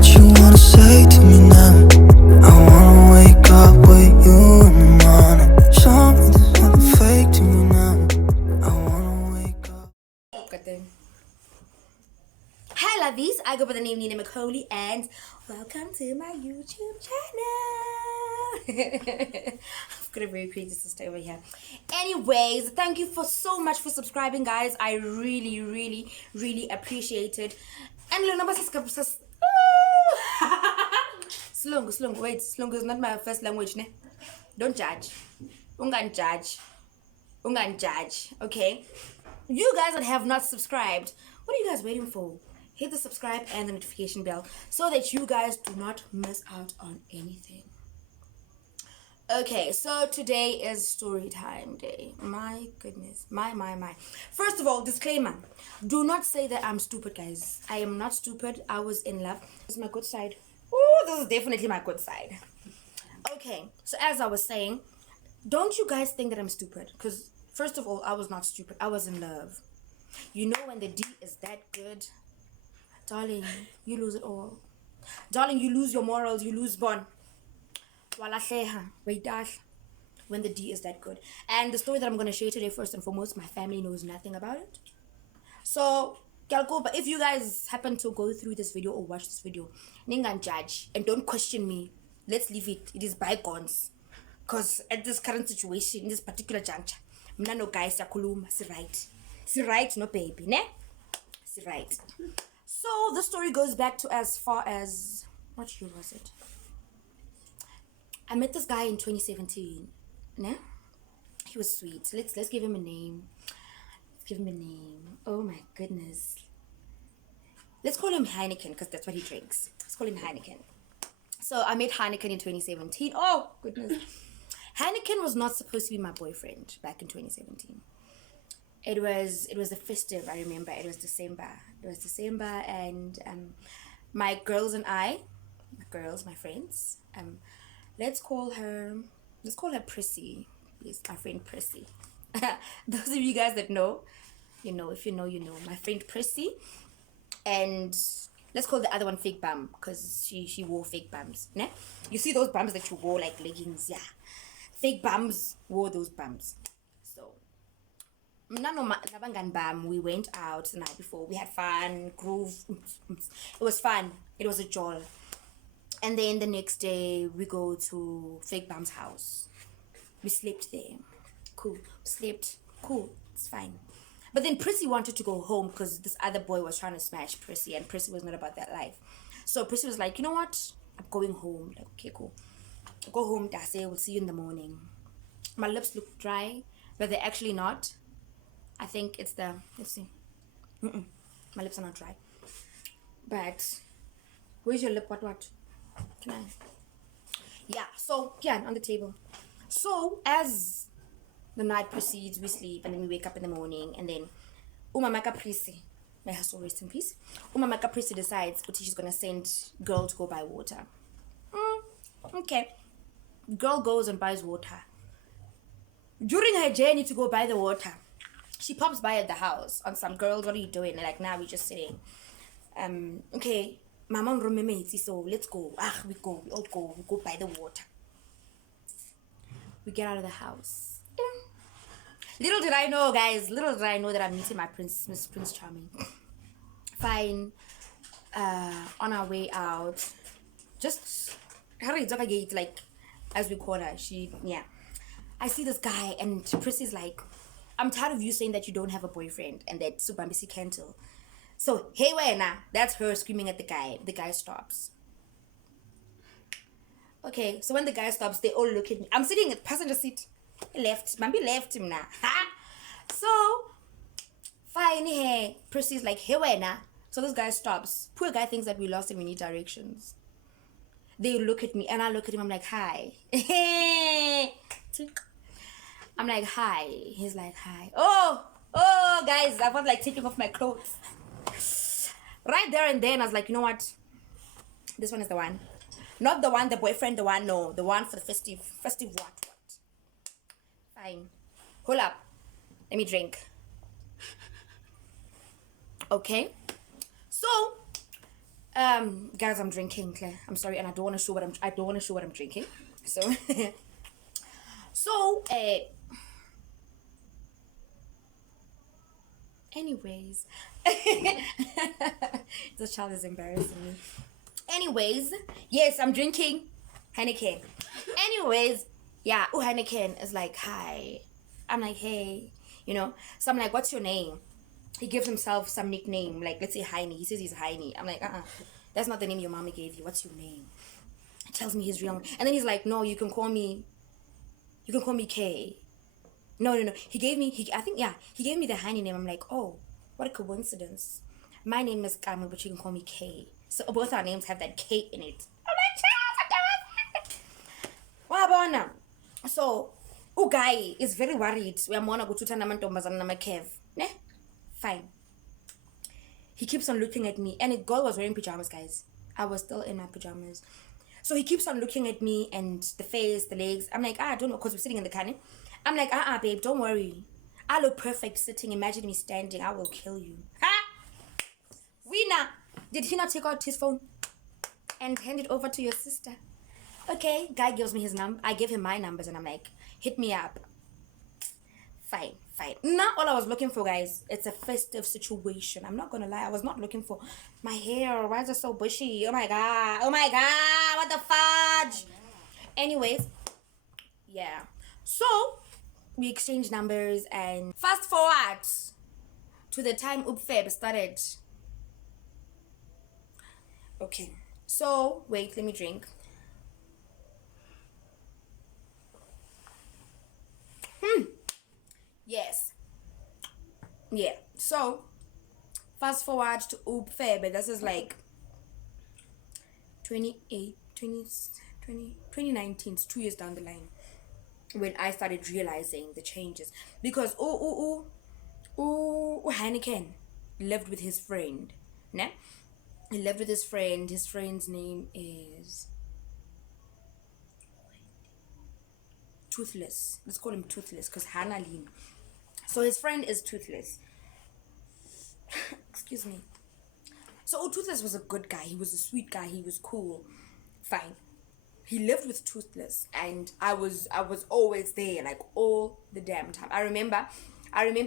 what you wanna say to me now. I wanna wake up with you in the morning. Show me there's nothing fake to me now. I wanna wake up. Hi lovies, I go by the name Nina McCauley and welcome to my YouTube channel. I've got a very crazy sister over here. Anyways, thank you so much for subscribing, guys. I really appreciate it. And Slung, wait, Slung is not my first language, ne? Don't judge. Ungan judge, okay? You guys that have not subscribed, what are you guys waiting for? Hit the subscribe and the notification bell so that you guys do not miss out on anything. Okay, so today is story time day. My goodness, my. First of all, disclaimer: do not say that I'm stupid, guys. I am not stupid. I was in love. This is my good side. Oh, this is definitely my good side. Okay, so as I was saying, don't you guys think that I'm stupid? Because first of all, I was not stupid. I was in love. You know when the D is that good, darling, you lose it all. Darling, you lose your morals, you lose bond. When the D is that good. And the story that I'm going to share today, first and foremost, my family knows nothing about it. So, but if you guys happen to go through this video or watch this video, ningan judge and don't question me. Let's leave it. It is bygones. Because at this current situation, in this particular juncture, mna no guys yakuluma, si right. Si right, no baby, ne? Si right. So the story goes back to as far as, what year was it? I met this guy in 2017, ne? He was sweet. Let's give him a name. Let's give him a name. Oh my goodness. Let's call him Heineken because that's what he drinks. Let's call him Heineken. So I met Heineken in 2017. Oh goodness. Heineken was not supposed to be my boyfriend back in 2017. It was a festive, I remember. It was December. And my girls and I, my friends, let's call her Prissy. Yes, my friend Prissy. Those of you guys that know, you know. If you know, you know. My friend Prissy. And let's call the other one fake bum, because she wore fake bums. Ne? You see those bums that you wore like leggings, yeah. Fake bums wore those bums. So we went out the night before. We had fun, groove. It was fun. It was a joy. And then the next day we go to fake bum's house. We slept there. Cool. Slept. Cool. It's fine. But then Prissy wanted to go home because this other boy was trying to smash Prissy, and Prissy was not about that life. So Prissy was like, you know what? I'm going home. Like, okay, cool. Go home, Dase. We'll see you in the morning. My lips look dry, but they're actually not. I think it's the, let's see. My lips are not dry. But where's your lip? What? Can I? Yeah. So yeah, on the table. So as the night proceeds, we sleep and then we wake up in the morning, and then Umamaka Prissy, may her soul rest in peace. Umamaka Prissy decides that she's gonna send girl to go buy water. Okay. Girl goes and buys water. During her journey to go buy the water, she pops by at the house on some girls. What are you doing? They're like, nah, we're just sitting. Okay, my mom remembers, so let's go. We all go. We go buy the water. We get out of the house. Little did I know, guys. Little did I know that I'm meeting my Miss Prince Charming. Fine. On our way out, just hurry, gate, like as we call her. I see this guy, and Prissy's like, I'm tired of you saying that you don't have a boyfriend and that Subambisi can't tell. So, hey, Wena, that's her screaming at the guy. The guy stops. Okay, so when the guy stops, they all look at me. I'm sitting at passenger seat. Left. Mambi left him now. So, fine, hey. Prissy's like, hey, Wena. So this guy stops. Poor guy thinks that we lost him. We need directions. They look at me, and I look at him. I'm like, hi. I'm like, hi. He's like, hi. Oh, guys, I was like taking off my clothes. Right there and then, I was like, you know what? This one is the one. Not the one, the boyfriend, the one, no. The one for the festive what? Fine. Hold up. Let me drink. Okay. So, Guys, I'm drinking, Claire. I'm sorry, and I don't want to show what I'm drinking. So, so, anyways, this child is embarrassing me. Anyways, yes, I'm drinking Heineken. Anyways, yeah, Heineken is like, hi. I'm like, hey, So I'm like, what's your name? He gives himself some nickname, like let's say Heine. He says he's Heine. I'm like, that's not the name your mommy gave you. What's your name? He tells me his real name. And then he's like, no, you can call me K. No. He gave me, he gave me the Heine name. I'm like, oh, what a coincidence. My name is Kama, but you can call me K. So both our names have that K in it. I'm like, Wabona. So, guy is very worried. We are mona go tuta namantombazana nama Kev. Ne? Fine. He keeps on looking at me, and the girl was wearing pajamas, guys. I was still in my pajamas. So he keeps on looking at me and the face, the legs. I'm like, I don't know, because we're sitting in the car. I'm like, babe, don't worry. I look perfect sitting. Imagine me standing. I will kill you. Ha! Winner! Did he not take out his phone and hand it over to your sister? Okay, guy gives me his number. I give him my numbers, and I'm like, hit me up. Fine. Not all I was looking for, guys. It's a festive situation. I'm not gonna lie. I was not looking for my hair. Why is it so bushy? Oh my god. What the fudge? Anyways, yeah. So we exchanged numbers, and fast forward to the time Upfeb started. Okay. So wait, let me drink. Yes. Yeah. So fast forward to Upfeb. This is like 2019. It's 2 years down the line when I started realizing the changes, because Heineken lived with his friend. Ne? He lived with his friend. His friend's name is Toothless. Let's call him Toothless, because Hannah Lynn. So his friend is Toothless. Excuse me. So Toothless was a good guy. He was a sweet guy. He was cool. Fine. He lived with Toothless, and I was always there, like all the damn time. I remember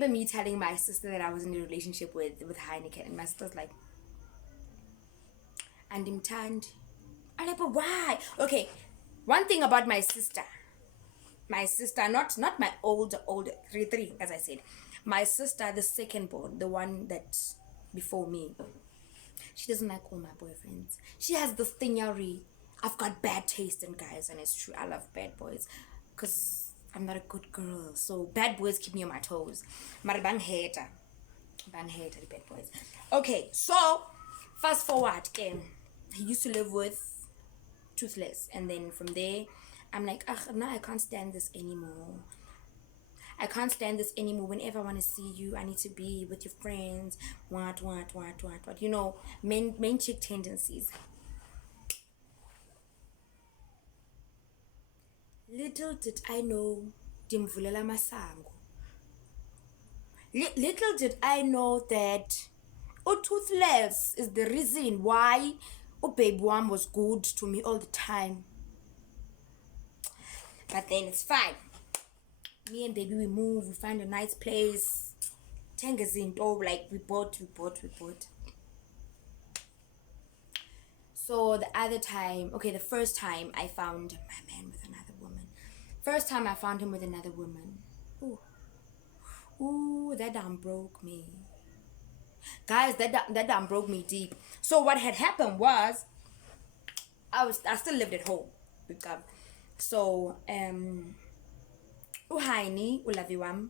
me telling my sister that I was in a relationship with Heineken, and my sister's like, and him turned. I'm like, but why? Okay, one thing about my sister, not my older 3 as I said, my sister, the second born, the one that's before me, she doesn't like all my boyfriends. She has this thing, I've got bad taste in guys, and it's true. I love bad boys because I'm not a good girl. So bad boys keep me on my toes. Maribang hater the bad boys. Okay, so fast forward. He used to live with Toothless, and then from there, I'm like, now I can't stand this anymore. Whenever I want to see you, I need to be with your friends. What? Men chick tendencies. Little did I know, dimvulela masango. Little did I know that Toothless is the reason why baby one was good to me all the time. But then it's fine. Me and baby, we move, we find a nice place. Tengazinto, like we bought. So the first time I found my man with another woman. First time I found him with another woman. Ooh, that damn broke me. Guys, that damn broke me deep. So what had happened was, I still lived at home. So Uhaini ulaviwam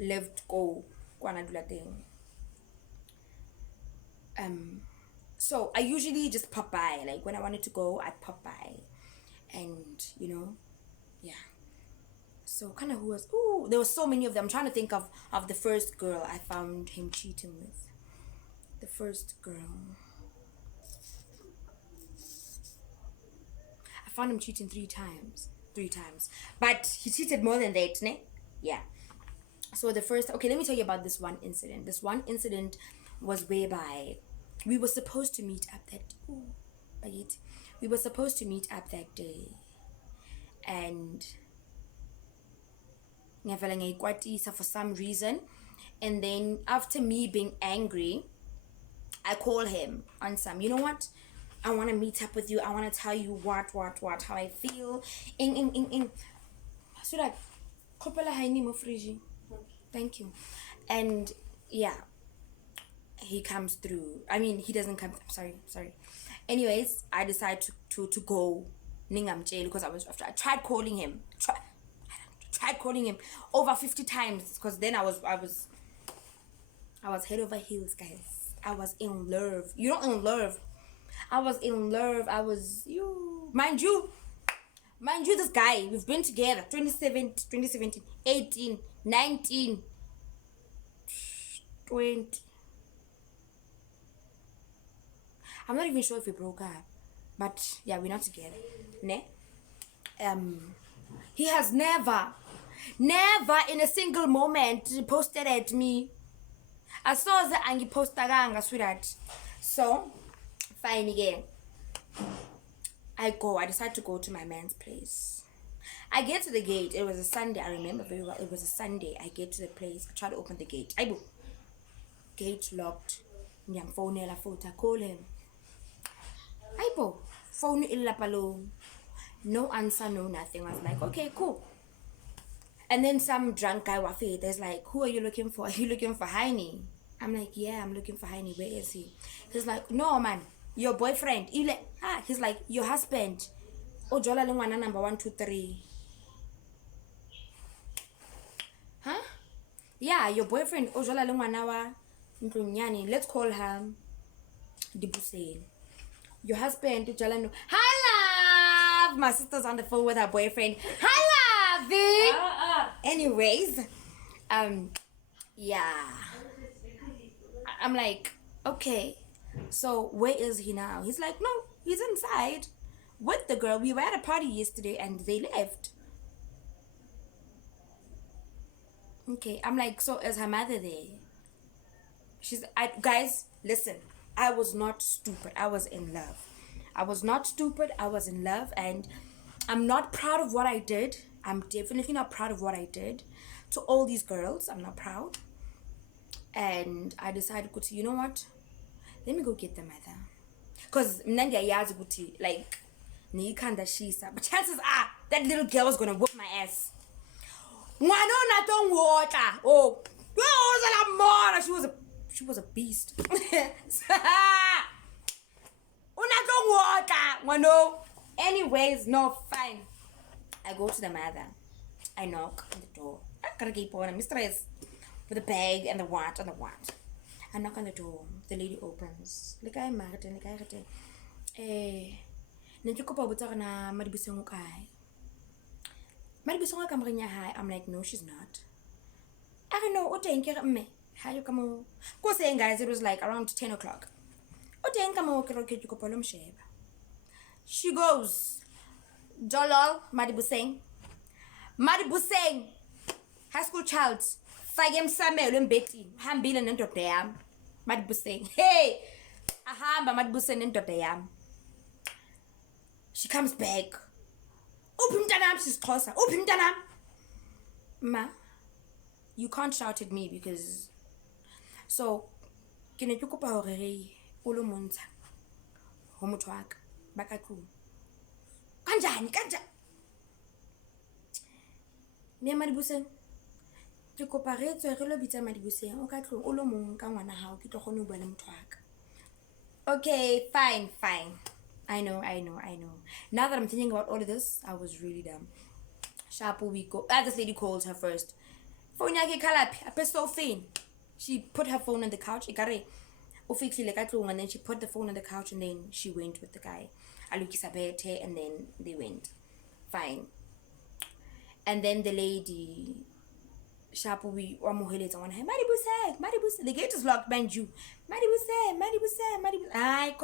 lived go kwanadula thing. So I usually just pop by, like when I wanted to go, I'd pop by, and yeah. So kind of there were so many of them. I'm trying to think of the first girl I found him cheating with. The first girl. I found him cheating 3 times. But he cheated more than that, ne? Yeah. So let me tell you about this one incident. This one incident was whereby we were supposed to meet up that we were supposed to meet up that day, and for some reason. And then after me being angry, I call him on some, you know what, I want to meet up with you, I want to tell you what how I feel in so that thank you. And yeah, he comes through. I mean, he doesn't come. Sorry. Anyways, I decided to go Ningam jail because I tried calling him. Tried calling him over 50 times because then I was head over heels, guys. I was in love. You're not in love. I was in love. Mind you, this guy, we've been together 2017, 18, 19, 20. I'm not even sure if we broke up, but yeah, we're not together. Ne? He has never in a single moment posted at me. I saw the angi postaganga sweetheart. So fine again. I decide to go to my man's place. I get to the gate. It was a Sunday. I remember very well. It was a Sunday. I get to the place. I try to open the gate. Gate locked. Phone I call him. Phone illapalo. No answer, no nothing. I was like, okay, cool. And then some drunk guy wafi, there's like, who are you looking for? Are you looking for Heine? I'm like, yeah, I'm looking for Heine. Where is he? He's like, no man, your boyfriend. He's like, your husband. Oh, Jola Lungwana number 1, 2, 3. Huh? Yeah, your boyfriend. Oh, Jola Lungwana wa Ntlunyani. Let's call her Dibuse. Your husband, Jalano. Hi, love! My sister's on the phone with her boyfriend. Hi, love! Anyways, yeah. I'm like, okay, so where is he now? He's like, no, he's inside with the girl. We were at a party yesterday and they left. Okay, I'm like, so is her mother there? Guys, listen. I was not stupid. I was in love. I was not stupid. I was in love. And I'm not proud of what I did. I'm definitely not proud of what I did to all these girls. I'm not proud. And I decided, you know what? Let me go get the mother. Because like, but chances are that little girl was going to whoop my ass. Oh, she was a beast. Anyways, no, fine. I go to the mother. I knock on the door. I gotta keep on. I'm mistress with the bag and the what. I knock on the door. The lady opens. I'm like, no, she's not. I don't know. How you come on? Go saying, guys, it was like around 10 o'clock. She goes, Jolol, Madibuseng, high school child, Fagem Samuel and Betty, Hambil and Entotayam, Madibuseng, hey, Ahamba Madibuseng and Entotayam. She comes back. Open Danam, she's closer. Open Danam. Ma, you can't shout at me because. So, can you go power Olomonta? Homotwak, Bakaku. Kanja. Mia Madibuseng. You cooperate to a real bit of Madibuseng. Okay, Olomon, Kawana, how you don't know twak. Okay, fine. I know. Now that I'm thinking about all of this, I was really dumb. Sharpo, we go. This lady called her first. Phone yake kalap, a pesto fin. She put her phone on the couch. And then she put the phone on the couch and then she went with the guy. And then they went. Fine. And then the lady, Sharpo, we wamuheleta on her. Maribuse. The gate is locked, mind you. Maribuse. I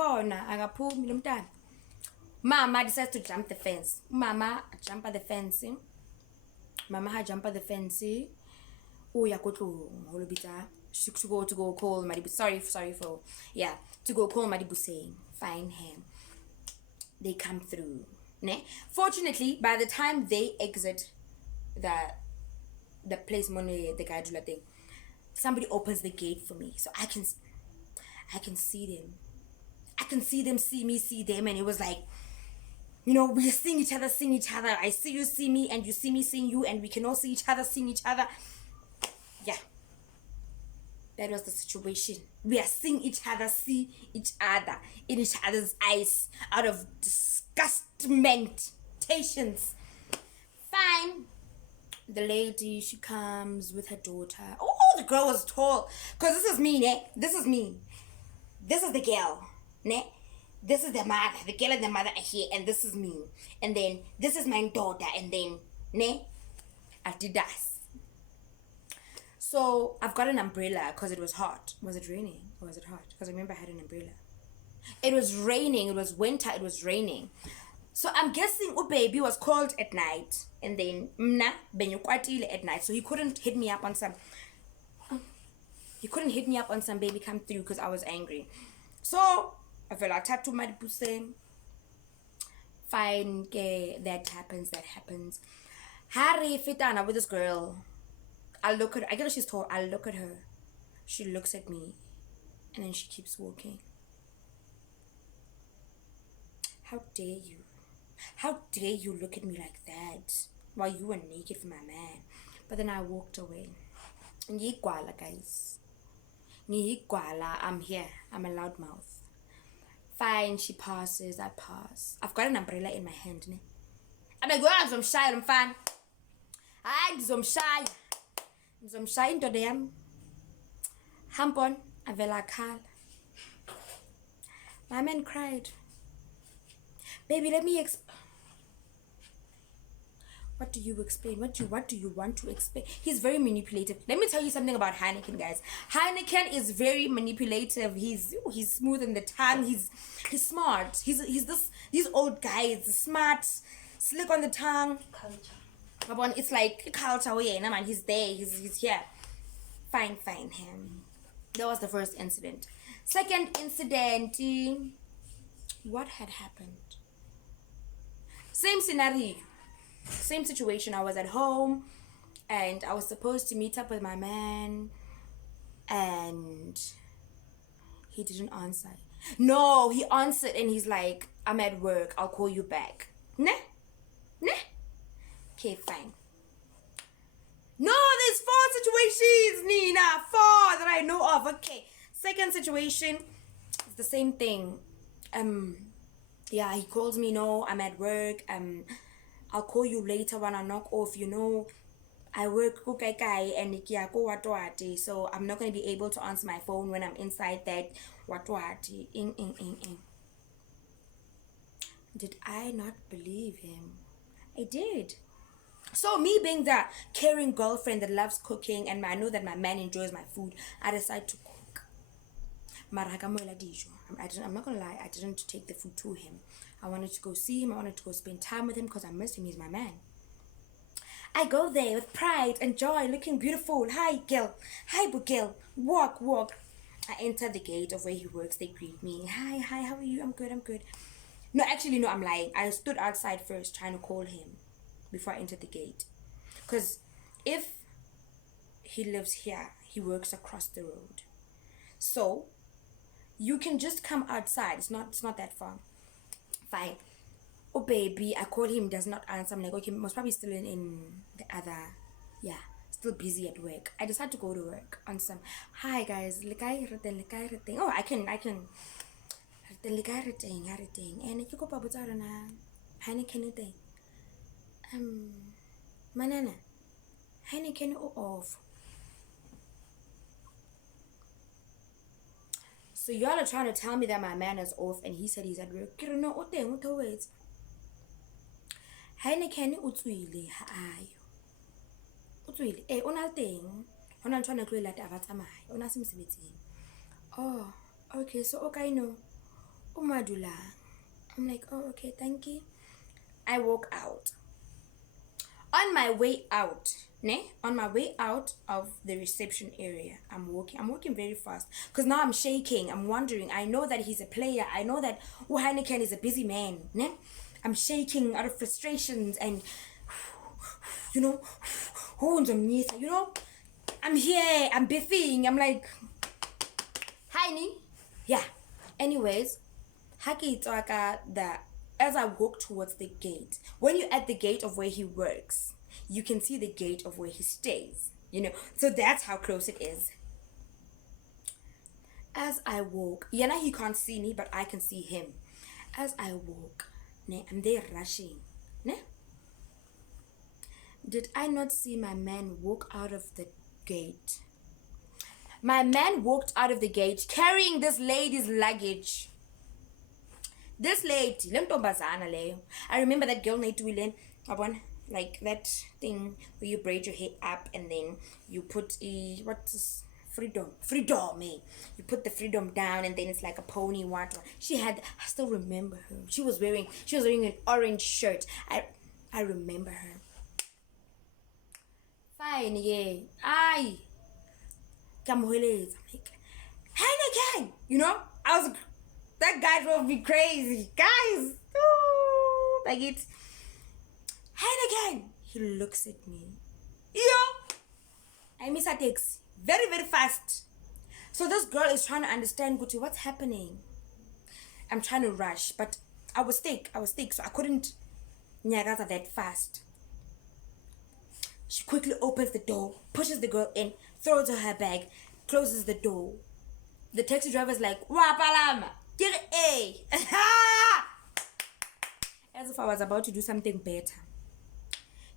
got pulled me. Mama decides to jump the fence. Mama jump at the fence. Oh, ya kotlo holobita. to go call Madibu. Sorry for to go call Madibu saying find him. They come through. Ne? Fortunately, by the time they exit the place, the guy thing, somebody opens the gate for me, so I can see them. I can see them see me, see them, and it was like, we're seeing each other. I see you see me, and you see me seeing you, and we can all see each other seeing each other. Yeah, that was the situation. We are seeing each other see each other in each other's eyes out of disgustmentations. Fine. The lady, she comes with her daughter. Oh, the girl was tall. Because this is me, ne? This is me. This is the girl, ne? This is the mother. The girl and the mother are here, and this is me. And then this is my daughter, and then, ne? Adidas. So I've got an umbrella because it was hot. Was it raining or was it hot? Because I remember I had an umbrella. It was raining. It was winter. It was raining. So I'm guessing baby was called at night, and then mna benyukwatile at night, so he couldn't hit me up on some. He couldn't hit me up on some baby come through because I was angry. So I felt like tattoo my pussy. Fine, okay, that happens. Harry fitana with this girl. I look at her. I get her, she's tall. I look at her. She looks at me, and then she keeps walking. How dare you? How dare you look at me like that while you were naked for my man? But then I walked away. Ngiyigwala, guys. Ngiyigwala. I'm here. I'm a loudmouth. Fine, she passes. I pass. I've got an umbrella in my hand. Ne? I'm like, I'm shy. I'm fine. I'm shy. I'm shy into them. Hampon. Avela Kal. My man cried. Baby, let me what do you explain? What do you want to explain? He's very manipulative. Let me tell you something about Heineken, guys. Heineken is very manipulative. He's smooth in the tongue. He's smart. These old guys, smart, slick on the tongue. Culture. It's like culture. Yeah, man. He's there. He's here. Fine. Him. That was the first incident. Second incident. What had happened? Same scenario, same situation. I was at home and I was supposed to meet up with my man, and he didn't answer. No, he answered and he's like, I'm at work, I'll call you back. Nah. Okay, fine. No, there's 4 situations, Nina. 4 that I know of. Okay. Second situation, it's the same thing. Yeah, he calls me, no, I'm at work, I'll call you later when I knock off, I work and so I'm not going to be able to answer my phone when I'm inside that Did I not believe him? I did. So me being the caring girlfriend that loves cooking, and I know that my man enjoys my food, I decide to cook. I'm not gonna lie, I didn't take the food to him. I wanted to go see him. I wanted to go spend time with him because I missed him. He's my man. I go there with pride and joy, looking beautiful. Hi, girl. Hi, girl. Walk. I enter the gate of where he works. They greet me. Hi, how are you? I'm good. No, actually, no, I'm lying. I stood outside first trying to call him before I entered the gate. Because if he lives here, he works across the road. So you can just come outside. It's not that far. Fine. Oh baby, I call him, does not answer. I'm like, okay, most probably still in the other, still busy at work. I decided to go to work on some. Hi guys, oh I can. And you go pabutarana, Heineken thing. Manana, Heineken off. So y'all are trying to tell me that my man is off and he said he's at work. No, wait. Heineken utswile haayo. Utswile. Unalteng. Hona trying to clear like avatamai. Unasimsibiti. Oh, okay. So okay, no. Umadula. I'm like, oh, okay, thank you. I walk out. On my way out, Ne? On my way out of the reception area, I'm walking very fast because now I'm shaking. I'm wondering. I know that he's a player. I know that Heineken is a busy man. Ne? I'm shaking out of frustrations and you know, I'm here. I'm biffing. I'm like, Heine. Yeah. Anyways, Haki Itaka that as I walk towards the gate, when you're at the gate of where he works, you can see the gate of where he stays. So that's how close it is. As I walk, Yana he can't see me, but I can see him. As I walk, ne, I'm there rushing. Ne? Did I not see my man walk out of the gate? My man walked out of the gate carrying this lady's luggage. This lady, I remember that girl like that thing where you braid your hair up and then you put freedom, eh? You put the freedom down and then it's like a pony. I still remember her. She was wearing an orange shirt. I remember her. Fine, yeah. I'm like, Heineken! That guy drove me crazy. Guys! Ooh, like it. Heineken! He looks at me. I miss a taxi. Very, very fast. So this girl is trying to understand, Guti, what's happening? I'm trying to rush, but I was thick, so I couldn't nyagaza that fast. She quickly opens the door, pushes the girl in, throws her bag, closes the door. The taxi driver's like, Wapalama, get A. As if I was about to do something better.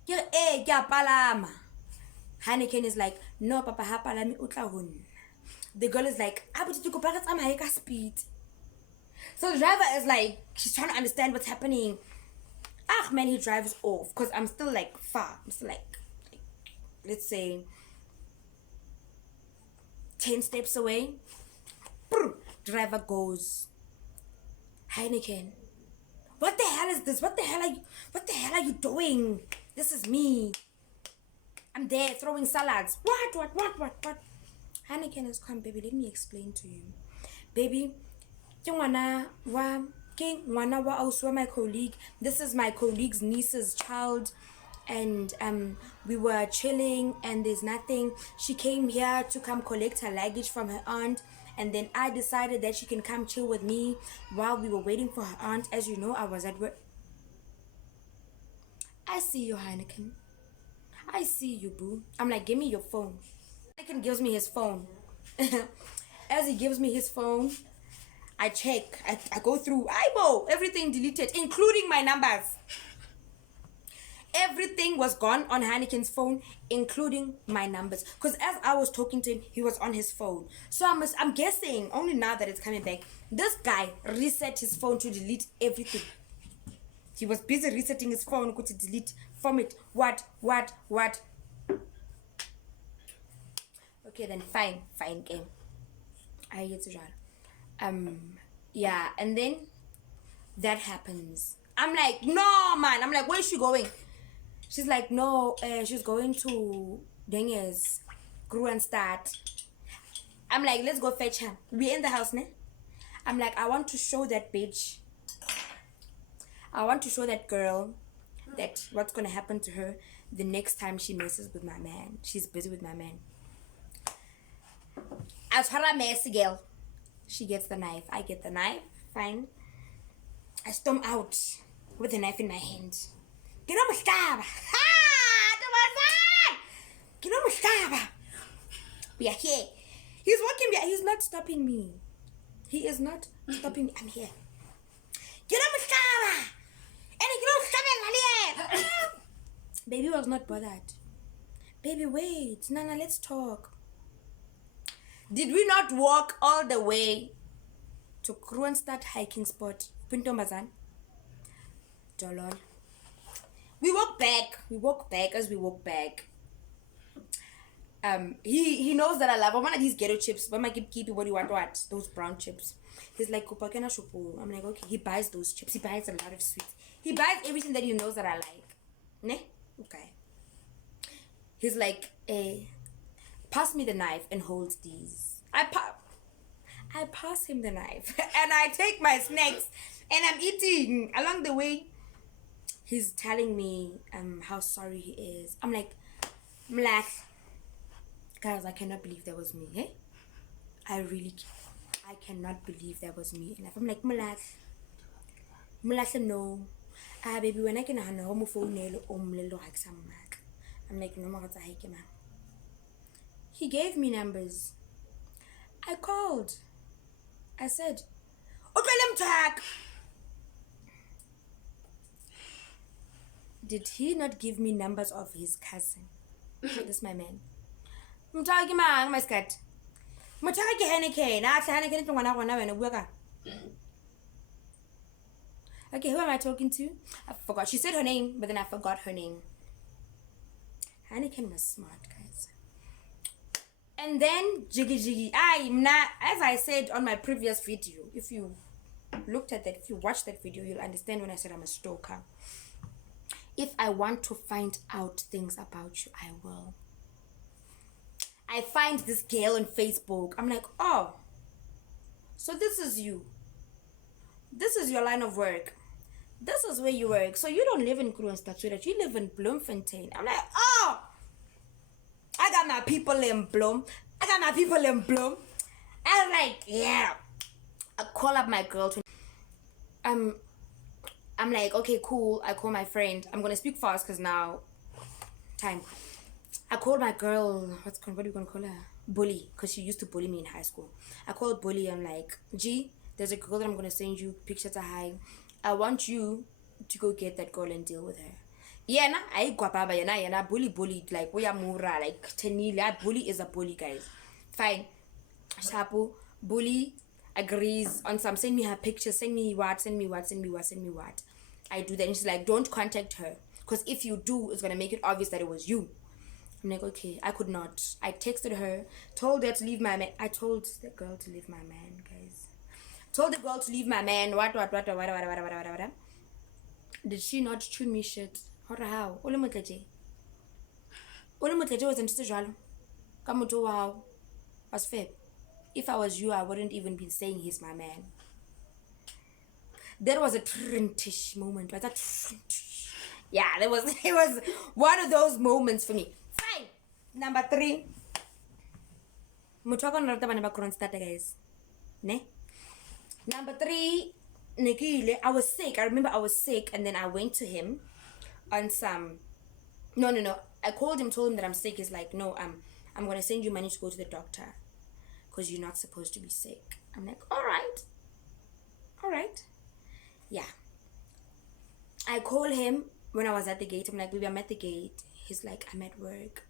Get A, get Palama. Heineken is like, no, Papa, hapalami utlahun. The girl is like, speed. So the driver is like, she's trying to understand what's happening. Man, he drives off because I'm still like far. I'm still like let's say 10 steps away. Driver goes, Heineken, what the hell is this? What the hell are you doing? This is me. I'm there throwing salads. What? Heineken is come, baby. Let me explain to you. Baby, my colleague. This is my colleague's niece's child. And we were chilling and there's nothing. She came here to come collect her luggage from her aunt. And then I decided that she can come chill with me while we were waiting for her aunt. As you know, I was at work. I see you, Heineken. I see you, boo. I'm like, give me your phone. Heineken gives me his phone. As he gives me his phone, I check. I go through. Everything deleted, including my numbers. Everything was gone on Heineken's phone, including my numbers. Because as I was talking to him, he was on his phone. So I'm guessing, only now that it's coming back, this guy reset his phone to delete everything. He was busy resetting his phone to delete from it. What? Okay, then fine game. I get to try. Yeah, and then that happens. I'm like, no, man. I'm like, where is she going? She's like, no, she's going to Denge's Gruenstadt. I'm like, let's go fetch her. We in the house, ne? I'm like, I want to show that bitch. I want to show that girl that what's going to happen to her the next time she messes with my man. She's busy with my man. As for a messy girl, she gets the knife. I get the knife. Fine. I storm out with the knife in my hand. Get on my stab. Get on my stab. We are here. He's walking me. He's not stopping me. He is not stopping me. I'm here. Get on my stab. And get on stab. Baby was not bothered. Baby, wait. Nana, let's talk. Did we not walk all the way to Kruenstadt hiking spot? Pintombazan. Dolol. We walk back. As we walk back, he knows that I love one of these ghetto chips. But I keep what you want, those brown chips. He's like, Kupakena Shupu. I'm like, okay. He buys those chips. He buys a lot of sweets. He buys everything that he knows that I like. Ne? Okay. He's like, pass me the knife and hold these. I pass him the knife and I take my snacks and I'm eating. Along the way, he's telling me how sorry he is. I'm like, guys, I cannot believe that was me. Eh? I cannot believe that was me. And I'm like, no. Baby, when I can have no phone, I'm like, no, man. He gave me numbers. I called. I said, did he not give me numbers of his cousin? This my man. I'm talking about my scat. I'm talking Henneken. Okay, who am I talking to? I forgot. She said her name, but then I forgot her name. Henneken was smart, guys. And then Jiggy. As I said on my previous video, if you looked at that, if you watched that video, you'll understand when I said I'm a stalker. If I want to find out things about you, I will. I find this girl on Facebook. I'm like, oh, so this is you. This is your line of work. This is where you work. So you don't live in Kroonstad, you live in Bloemfontein. I'm like, oh, I got my people in Bloem. I'm like, yeah. I call up my girl. I'm like, okay, cool. I call my friend. I'm gonna speak fast because now time. I called my girl. What are you gonna call her? Bully, because she used to bully me in high school. I called Bully. I'm like, G, there's a girl that I'm gonna send you pictures of her. I want you to go get that girl and deal with her. Yeah, na I go baba na bullied like we are mura like tenila. Bully is a bully, guys. Fine. Shapu Bully agrees on some. Send me her pictures. Send me what. I do that, and she's like, don't contact her, because if you do, it's gonna make it obvious that it was you. I'm like, okay. I could not. I texted her, told her to leave my man. I told the girl to leave my man, guys. Told the girl to leave my man. What. Did she not tune me shit? How? Ole motleje was into jalo. Kamuto wow. Was fair. If I was you, I wouldn't even be saying he's my man. There was a trintish moment. Was that trintish? Yeah, it was one of those moments for me. Fine. Number 3. Mutoko nrata bana ba Kroonstad, guys. Ne? Number 3, Nikile, I was sick. I remember I was sick, and then I went to him on some. No. I called him, told him that I'm sick. He's like, no, I'm gonna send you money to go to the doctor, because you're not supposed to be sick. I'm like, all right. Yeah. I call him when I was at the gate. I'm like, baby, I'm at the gate. He's like, I'm at work.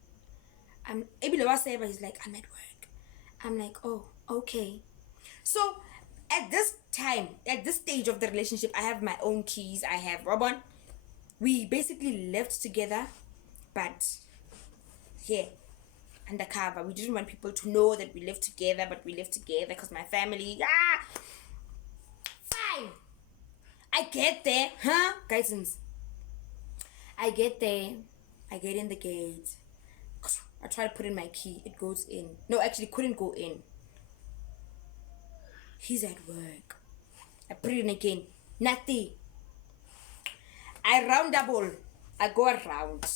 He's like, I'm at work. I'm like, oh, okay. So at this time, at this stage of the relationship, I have my own keys. I have Robin. We basically lived together, but yeah, undercover. We didn't want people to know that we lived together, but we lived together because my family. Fine. I get there, guys. I get there. I get in the gate. I try to put in my key. It goes in. No, actually, couldn't go in. He's at work. I put it in again. Nothing. I round double. I go around.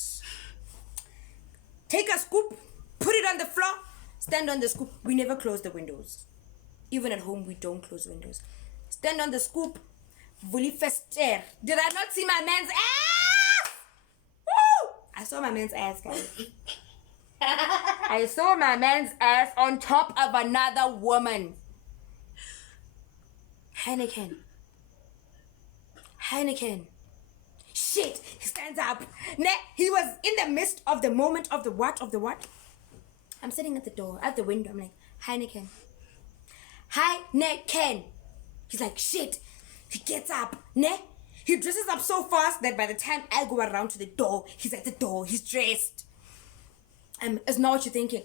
Take a scoop. Put it on the floor. Stand on the scoop. We never close the windows. Even at home, we don't close windows. Stand on the scoop. Bully fester. Did I not see my man's ass? Woo! I saw my man's ass, guys. I saw my man's ass on top of another woman. Henneken. Shit. He stands up. He was in the midst of the moment of the what? I'm sitting at the door, at the window. I'm like, Henneken. He's like, shit. He gets up, He dresses up so fast that by the time I go around to the door, he's at the door. He's dressed. It's not what you're thinking.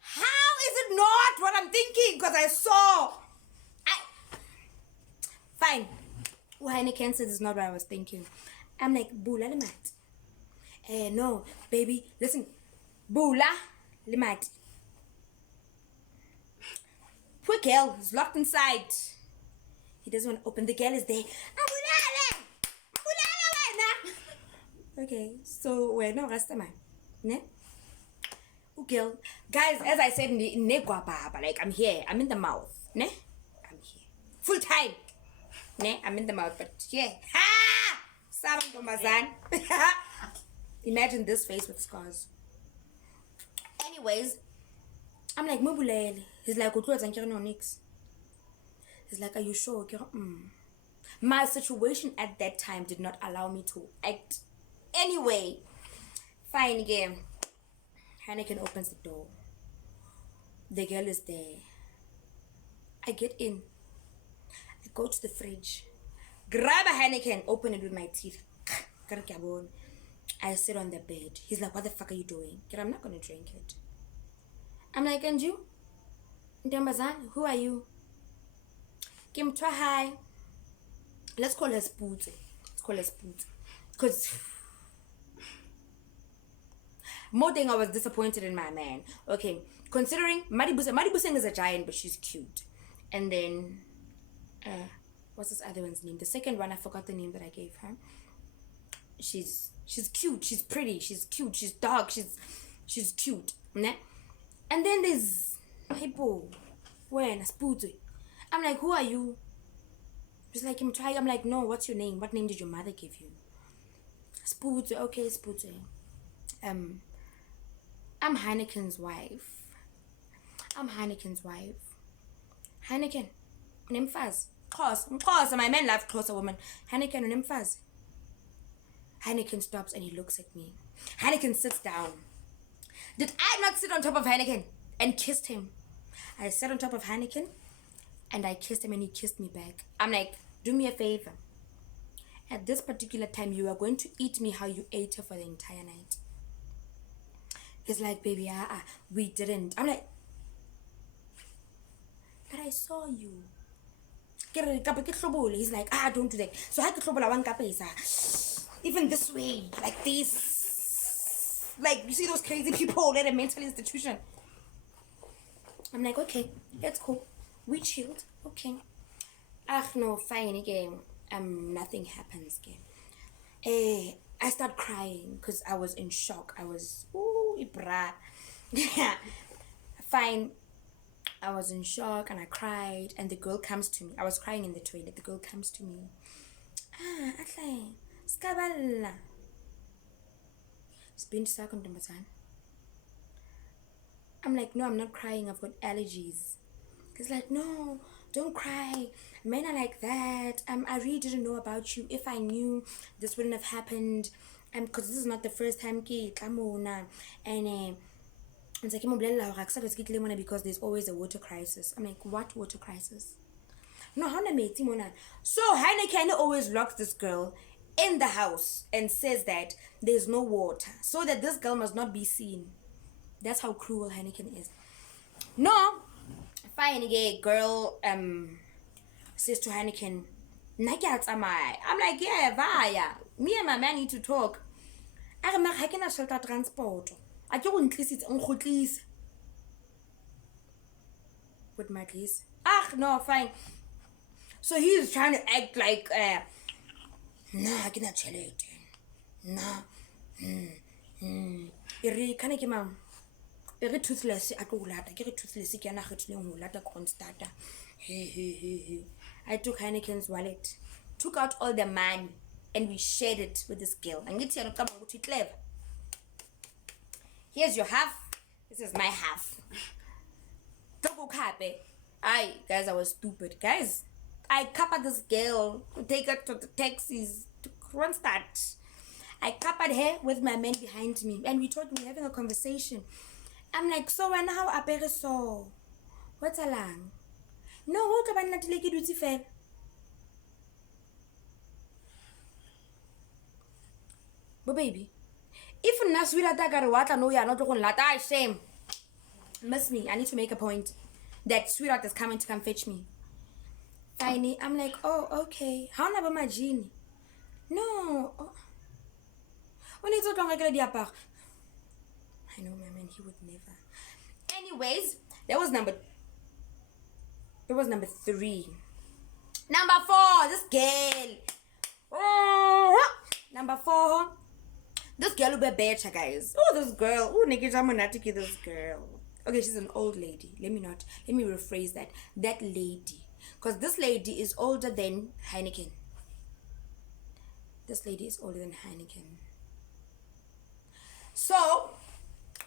How is it not what I'm thinking? Because I saw. Fine. Heineken says it's not what I was thinking. I'm like, Bula Limat. No, baby, listen. Bula Limat. Poor girl is locked inside. He doesn't want to open. The girl is there. Okay, so we're not rest man. Ne? Okay, guys, as I said, like I'm here. I'm in the mouth. Ne? I'm here. Full time. Ne? I'm in the mouth, but yeah. Ha! Sarang Tomazan. Imagine this face with scars. Anyways, I'm like, Mubulele. He's like, no nix. He's like, are you sure? My situation at that time did not allow me to act anyway. Fine again. Heineken opens the door. The girl is there. I get in. I go to the fridge. Grab a Heineken, open it with my teeth. I sit on the bed. He's like, what the fuck are you doing? I'm not gonna drink it. I'm like, and you? Ndambazan, who are you? Kim, try hi. Let's call her Spoot. Because more thing, I was disappointed in my man. Okay, considering Maribuseng is a giant, but she's cute. And then, what's this other one's name? The second one, I forgot the name that I gave her. She's cute. She's pretty. She's cute. She's dark. She's cute. Ne? And then there's Hippo. When Spoot. I'm like, who are you? She's like, I'm like, no, what's your name? What name did your mother give you? Spoot. Okay, Spoot. I'm Heineken's wife. Heineken. Unemfazi. Xhosa. My men love Xhosa women. Heineken unemfazi. Heineken stops and he looks at me. Heineken sits down. Did I not sit on top of Heineken and kissed him? I sat on top of Heineken and I kissed him and he kissed me back. I'm like, do me a favor. At this particular time, you are going to eat me how you ate her for the entire night. He's like, baby, we didn't. I'm like, but I saw you. He's like, don't do that. So I could even this way, like this. Like, you see those crazy people at a mental institution. I'm like, okay, that's cool. We chilled. Okay. No, fine again. Nothing happens again. I start crying because I was in shock. I was, Ibra. Fine. I was in shock and I cried and the girl comes to me. I was crying in the toilet. The girl comes to me. Atle, skaballa. It's been second number time. I'm like, no, I'm not crying. I've got allergies. He's like, no, don't cry. Men are like that. I really didn't know about you. If I knew, this wouldn't have happened. Because this is not the first time and it's like because there's always a water crisis. I'm like, what water crisis? No, how na so Heineken always locks this girl in the house and says that there's no water, so that this girl must not be seen. That's how cruel Heineken is. No, fine, gay girl says to Heineken, I'm like, yeah, vaya. Me and my man need to talk. I cannot shelter transport. I don't with my case. No, fine. So he's trying to act like I cannot chill it. Can I mom? Very toothless. I go lata. Get toothless. Can I hit you? Lata constata. I took Heineken's wallet, took out all the money, and we shared it with this girl. And it's come to clever. Here's your half. This is my half. Don't go happy. Guys, I was stupid. Guys, I covered this girl to take her to the taxis to Kronstadt. I covered her with my man behind me, and we were having a conversation. I'm like, so when how apere so? What's a lang? No, what about not like you do fair? But baby, if Naswira Tagarwata no ya not going lata shame. Miss me, I need to make a point that sweetheart is coming to come fetch me. Fine. I'm like, oh, okay. How about my genie? No. When it's so like diaparo. I know, my man, he would never. Anyways, that was number 3. Number 4, this girl. Number 4. This girl will be better, guys. Oh, this girl. Oh, Nikita, this girl. Okay, she's an old lady. Let me rephrase that. That lady. Because this lady is older than Heineken. This lady is older than Heineken. So,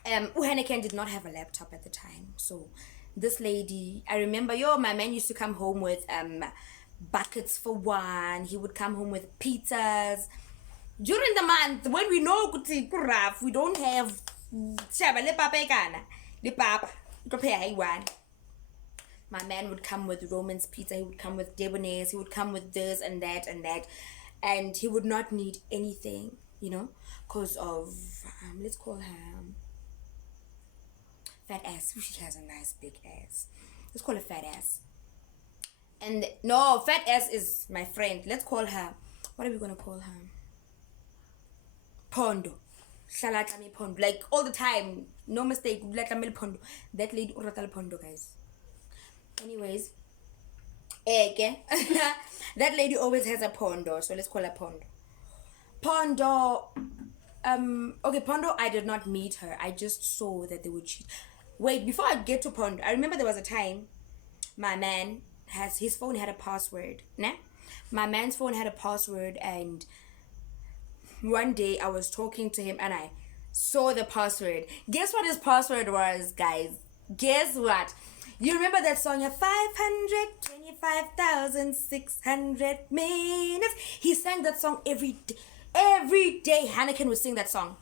Heineken did not have a laptop at the time. So, this lady, I remember, my man used to come home with buckets for one. He would come home with pizzas. During the month, when we know we don't have my man would come with Roman's pizza, he would come with debonaise, he would come with this and that and that, and he would not need anything, because of let's call her fat ass. She has a nice big ass. Let's call her fat ass. And no, fat ass is my friend. Let's call her, what are we gonna call her? Pondo. Shalatami Pondo. Like all the time. No mistake. Pondo. That lady Uratal Pondo, guys. Anyways. That lady always has a Pondo. So let's call her Pondo. Pondo. Okay, Pondo, I did not meet her. I just saw that they would cheat. Wait, before I get to Pondo, I remember there was a time my man his phone had a password. Nah? My man's phone had a password, and one day I was talking to him and I saw the password. Guess what his password was, guys? Guess what? You remember that song, 525,600 minutes? He sang that song every day. Every day Heineken would sing that song.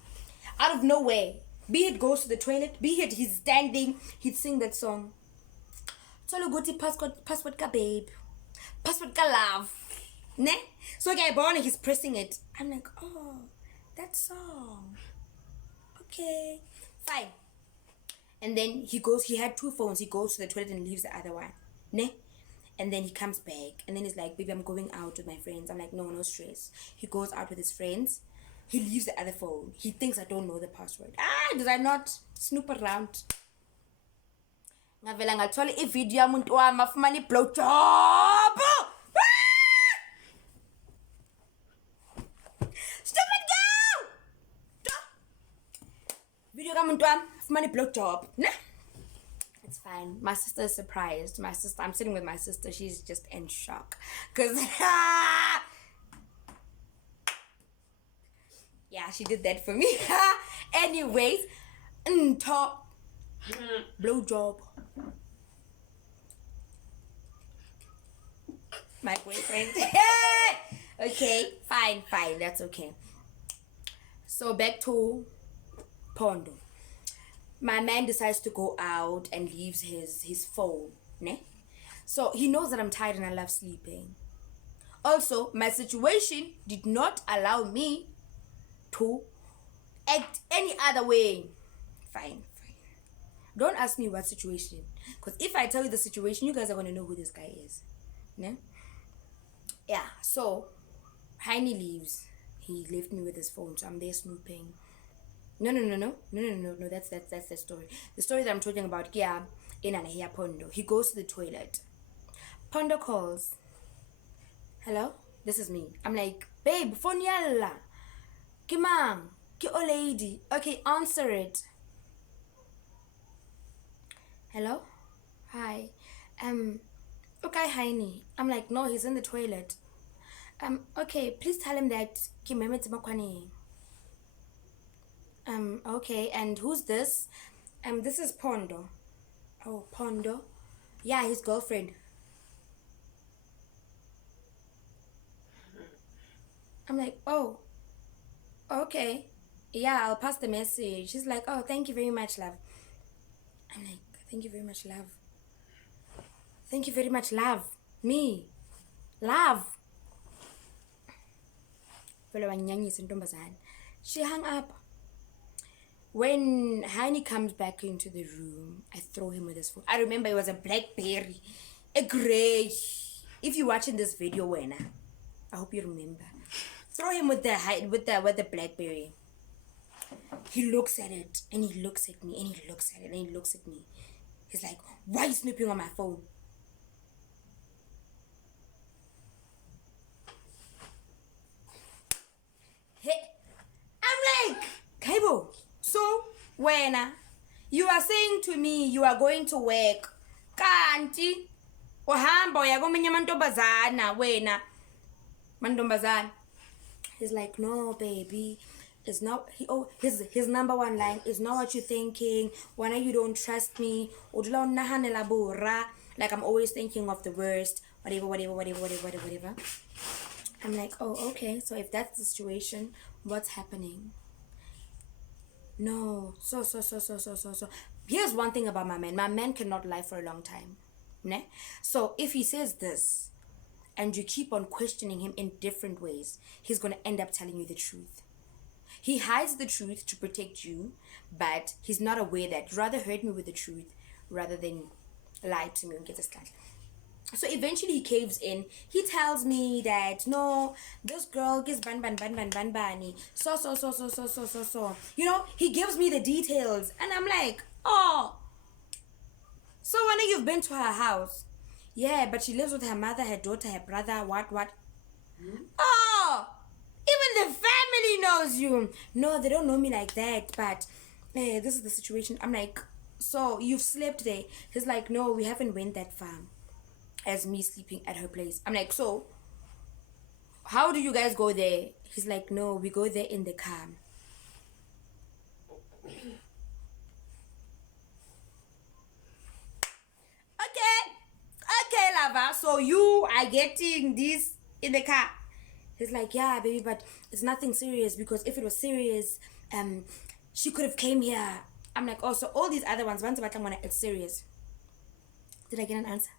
Out of nowhere. Be it goes to the toilet, be it he's standing, he'd sing that song. Tolo goti password ka babe. Password ka love. Ne? So guy born, he's pressing it. I'm like, oh, that song. Okay. Fine. And then he had 2 phones. He goes to the toilet and leaves the other one. Ne? And then he comes back. And then he's like, baby, I'm going out with my friends. I'm like, no stress. He goes out with his friends. He leaves the other phone. He thinks I don't know the password. Did I not snoop around? Ngavela ngathola ivideo yamuntu wami afumana iblowjob. Stupid girl! Video kamuntu wami afumana iblowjob. Nah? It's fine. My sister is surprised. I'm sitting with my sister. She's just in shock. Because yeah, she did that for me. Anyways, top blowjob. My boyfriend. Okay, fine, that's okay. So back to Pondo. My man decides to go out and leaves his phone, ne? So he knows that I'm tired and I love sleeping. Also, my situation did not allow me to act any other way. Fine. Don't ask me what situation, because if I tell you the situation, you guys are going to know who this guy is. Ne? Yeah, so Heine leaves. He left me with his phone, so I'm there snooping. No, that's the story. The story that I'm talking about, yeah, in and here Pondo. He goes to the toilet. Pondo calls. Hello? This is me. I'm like, babe, phone yalla. Kimang, ki o lady. Okay, answer it. Hello? Hi. Okay, Heine. I'm like, no, he's in the toilet. Okay, please tell him that Kimeme Makwani. Okay, and who's this? This is Pondo. Oh, Pondo? Yeah, his girlfriend. I'm like, oh, okay. Yeah, I'll pass the message. She's like, oh, thank you very much, love. I'm like, thank you very much, love. Thank you very much, love. Me. Love. She hung up. When Heine comes back into the room, I throw him with his phone. I remember it was a BlackBerry, a gray. if you're watching this video, Wena, I hope you remember. Throw him with the BlackBerry. He looks at it and he looks at me and he looks at it and he looks at me. He's like, why are you snooping on my phone? Hey, I'm like, Kaibo, so when you are saying to me you are going to work, kanti uhamba uyakomenye amantombazana wena mantombazana. He's like, no, baby, it's not. His number one line is not what you're thinking. Why you don't trust me? Like I'm always thinking of the worst. Whatever. I'm like, oh, okay. So if that's the situation, what's happening? No. So. Here's one thing about my man. My man cannot lie for a long time. Ne? So if he says this, and you keep on questioning him in different ways, he's going to end up telling you the truth. He hides the truth to protect you, but he's not aware that you'd rather hurt me with the truth rather than lie to me and get a slice. So eventually he caves in. He tells me that, no, this girl gets ban. So. You know, he gives me the details. And I'm like, oh. So when you've been to her house, yeah, but she lives with her mother, her daughter, her brother, what? Oh, even the family knows you. No, they don't know me like that, but this is the situation. I'm like, so you've slept there? He's like, no, we haven't went that far as me sleeping at her place. I'm like, so how do you guys go there? He's like, no, we go there in the car. Okay, lover. So you are getting this in the car. He's like, yeah, baby, but it's nothing serious, because if it was serious, she could have came here. I'm like, oh, so all these other ones, it's serious. Did I get an answer?